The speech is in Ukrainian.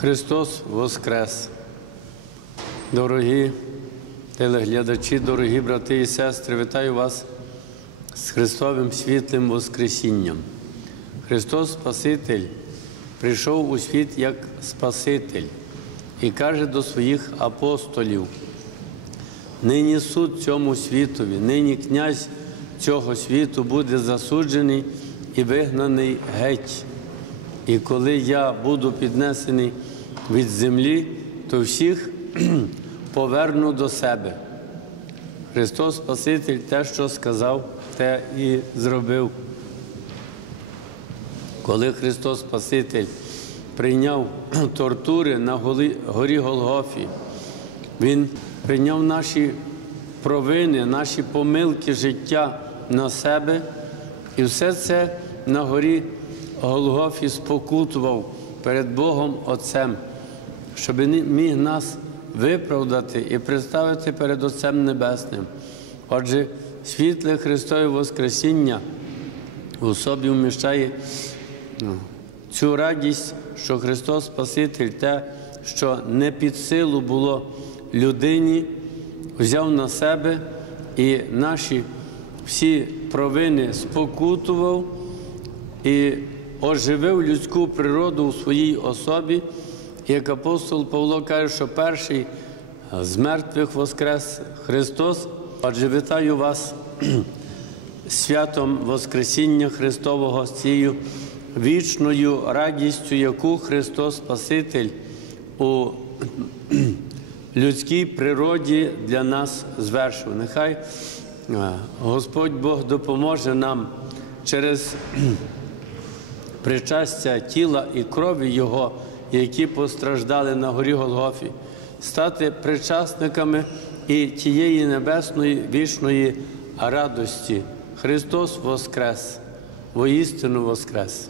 Христос Воскрес! Дорогі телеглядачі, дорогі брати і сестри, вітаю вас з Христовим світлим Воскресінням. Христос Спаситель прийшов у світ як Спаситель і каже до своїх апостолів: нині суд цьому світові, нині князь цього світу буде засуджений і вигнаний геть. І коли я буду піднесений від землі, то всіх поверну до себе. Христос Спаситель те, що сказав, те і зробив. Коли Христос Спаситель прийняв тортури на горі Голгофі, Він прийняв наші провини, наші помилки життя на себе, і все це на горі Голгофі спокутував перед Богом Отцем, щоб міг нас виправдати і представити перед Отцем Небесним. Отже, світле Христове Воскресіння у собі вміщає цю радість, що Христос Спаситель, те, що не під силу було людині, взяв на себе і наші всі провини спокутував і оживив людську природу у своїй особі. Як апостол Павло каже, що перший з мертвих воскрес Христос, адже вітаю вас святом Воскресіння Христового з цією вічною радістю, яку Христос Спаситель у людській природі для нас звершив. Нехай Господь Бог допоможе нам через причастя тіла і крові Його, які постраждали на горі Голгофі, стати причасниками і тієї небесної вічної радості. Христос Воскрес, воістину Воскрес!